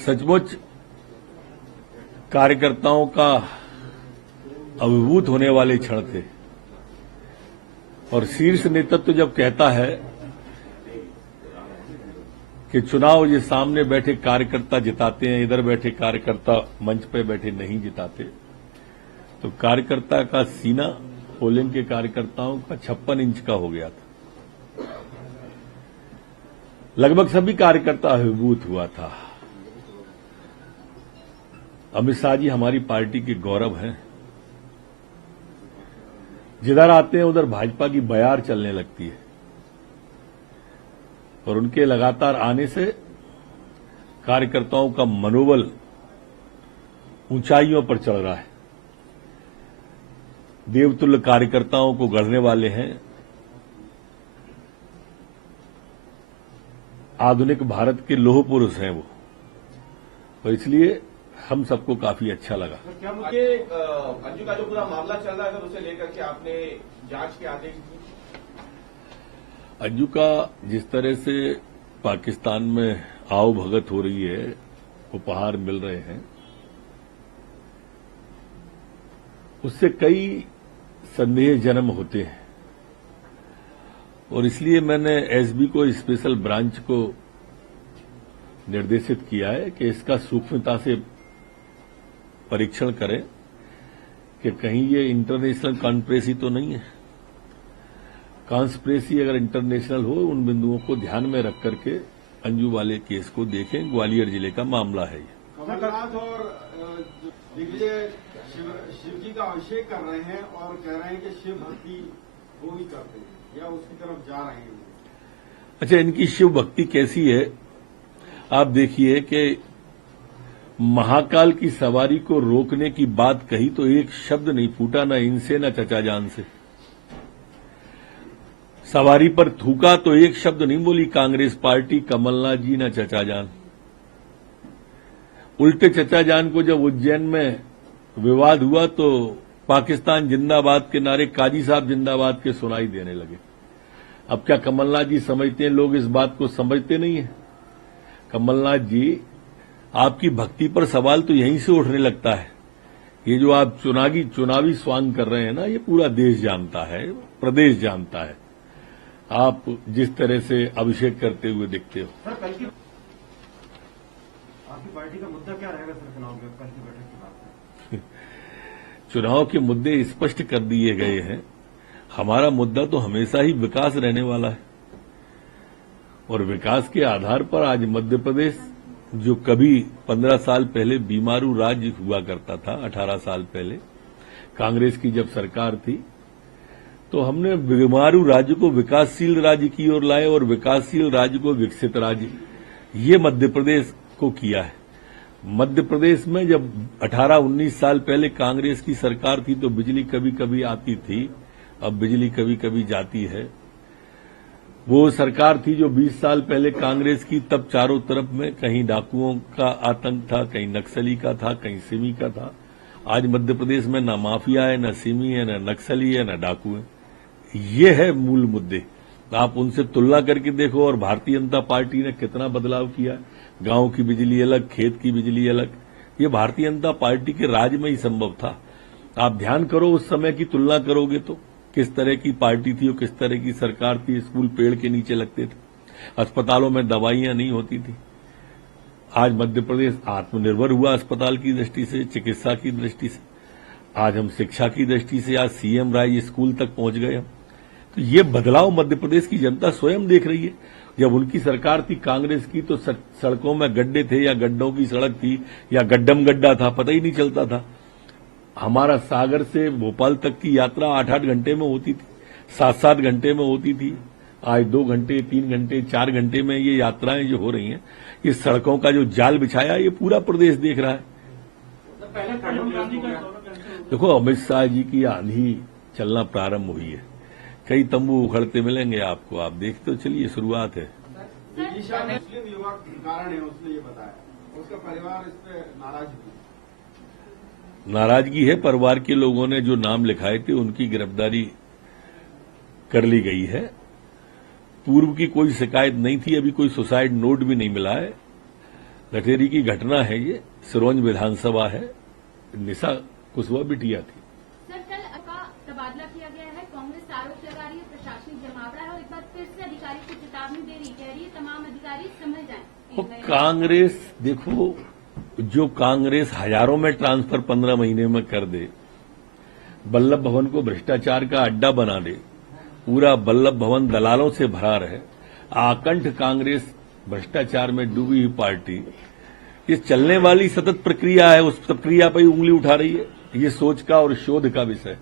सचमुच कार्यकर्ताओं का अभिभूत होने वाले क्षण थे और शीर्ष नेतृत्व जब कहता है कि चुनाव ये सामने बैठे कार्यकर्ता जिताते हैं, इधर बैठे कार्यकर्ता मंच पे बैठे नहीं जिताते, तो कार्यकर्ता का सीना पोलिंग के कार्यकर्ताओं का 56 इंच का हो गया था। लगभग सभी कार्यकर्ता अभिभूत हुआ था। अमित शाह जी हमारी पार्टी के गौरव हैं। जिधर आते हैं उधर भाजपा की बयार चलने लगती है और उनके लगातार आने से कार्यकर्ताओं का मनोबल ऊंचाइयों पर चढ़ रहा है। देवतुल्य कार्यकर्ताओं को गढ़ने वाले हैं। आधुनिक भारत के लौह पुरुष हैं वो, और इसलिए हम सबको काफी अच्छा लगा। क्या मुझे अंजू का जो पूरा मामला चल रहा है अगर उसे लेकर के आपने जांच के आदेश दिए? अंजू का जिस तरह से पाकिस्तान में आओ भगत हो रही है, उपहार मिल रहे हैं, उससे कई संदेह जन्म होते हैं और इसलिए मैंने एसबी को, स्पेशल ब्रांच को निर्देशित किया है कि इसका सूक्ष्मता से परीक्षण करें कि कहीं ये इंटरनेशनल कॉन्स्पिरेसी तो नहीं है। कॉन्स्पिरेसी अगर इंटरनेशनल हो, उन बिंदुओं को ध्यान में रख करके अंजू वाले केस को देखें। ग्वालियर जिले का मामला है ये। कमलनाथ और दिग्विजय शिव जी का अभिषेक कर रहे हैं और कह रहे हैं कि शिव भक्ति वो भी करते हैं या उसकी तरफ जा रहे हैं। अच्छा, इनकी शिव भक्ति कैसी है आप देखिए कि महाकाल की सवारी को रोकने की बात कही तो एक शब्द नहीं फूटा, न इनसे न चचा जान से। सवारी पर थूका तो एक शब्द नहीं बोली कांग्रेस पार्टी, कमलनाथ जी, न चचा जान। उल्टे चचा जान को जब उज्जैन में विवाद हुआ तो पाकिस्तान जिंदाबाद के नारे काजी साहब जिंदाबाद के सुनाई देने लगे। अब क्या कमलनाथ जी समझते हैं लोग इस बात को समझते नहीं है? कमलनाथ जी, आपकी भक्ति पर सवाल तो यहीं से उठने लगता है। ये जो आप चुनावी स्वांग कर रहे हैं ना, ये पूरा देश जानता है, प्रदेश जानता है आप जिस तरह से अभिषेक करते हुए दिखते हो। सर, कल की आपकी पार्टी का मुद्दा क्या रहेगा सर चुनाव में? कल की बैठक के बाद चुनाव के मुद्दे स्पष्ट कर दिए गए हैं। हमारा मुद्दा तो हमेशा ही विकास रहने वाला है और विकास के आधार पर आज मध्य प्रदेश, जो कभी 15 साल पहले बीमारू राज्य हुआ करता था, 18 साल पहले कांग्रेस की जब सरकार थी, तो हमने बीमारू राज्य को विकासशील राज्य की ओर लाए और विकासशील राज्य को विकसित राज्य, ये मध्य प्रदेश को किया है। मध्य प्रदेश में जब 18-19 साल पहले कांग्रेस की सरकार थी तो बिजली कभी कभी आती थी, अब बिजली कभी कभी जाती है। वो सरकार थी जो 20 साल पहले कांग्रेस की, तब चारों तरफ में कहीं डाकुओं का आतंक था, कहीं नक्सली का था, कहीं सिमी का था। आज मध्य प्रदेश में न माफिया है, न सिमी है, न नक्सली है, न डाकू है। ये है मूल मुद्दे। आप उनसे तुलना करके देखो और भारतीय जनता पार्टी ने कितना बदलाव किया। गांव की बिजली अलग, खेत की बिजली अलग। ये भारतीय जनता पार्टी के राज में ही संभव था। आप ध्यान करो, उस समय की तुलना करोगे तो किस तरह की पार्टी थी और किस तरह की सरकार थी। स्कूल पेड़ के नीचे लगते थे, अस्पतालों में दवाइयां नहीं होती थी। आज मध्य प्रदेश आत्मनिर्भर हुआ अस्पताल की दृष्टि से, चिकित्सा की दृष्टि से। आज हम शिक्षा की दृष्टि से आज सीएम राय स्कूल तक पहुंच गए हम। तो ये बदलाव मध्य प्रदेश की जनता स्वयं देख रही है। जब उनकी सरकार थी कांग्रेस की तो सड़कों में गड्ढे थे या गड्ढों की सड़क थी या गड्ढम गड्ढा था, पता ही नहीं चलता था। हमारा सागर से भोपाल तक की यात्रा 8-8 घंटे में होती थी, 7-7 घंटे में होती थी। आज 2 घंटे, 3 घंटे, 4 घंटे में ये यात्राएं जो हो रही हैं, ये सड़कों का जो जाल बिछाया ये पूरा प्रदेश देख रहा है। देखो, अमित शाह जी की आंधी चलना प्रारंभ हुई है। कई तंबू उखड़ते मिलेंगे आपको, आप देखते तो चलिए, शुरुआत है। मुस्लिम युवक कारण है, उसने ये बताया, उसका परिवार इस पे नाराजगी है। परिवार के लोगों ने जो नाम लिखाए थे उनकी गिरफ्तारी कर ली गई है। पूर्व की कोई शिकायत नहीं थी, अभी कोई सुसाइड नोट भी नहीं मिला है। लठेरी की घटना है ये, सिरोंज विधानसभा है, निशा कुशवाहा बिटिया थी। सर, कल का तबादला किया गया है, कांग्रेस आरोप लगा रही है प्रशासनिक जमावड़ा है और एक बार फिर से अधिकारी को चेतावनी दे रही, कह रही है तमाम अधिकारी संभल जाएं। और कांग्रेस देखो, जो कांग्रेस हजारों में ट्रांसफर 15 महीने में कर दे, वल्लभ भवन को भ्रष्टाचार का अड्डा बना दे, पूरा वल्लभ भवन दलालों से भरा रहे, आकंठ कांग्रेस भ्रष्टाचार में डूबी हुई पार्टी, ये चलने वाली सतत प्रक्रिया है, उस प्रक्रिया पर ही उंगली उठा रही है। ये सोच का और शोध का विषय है।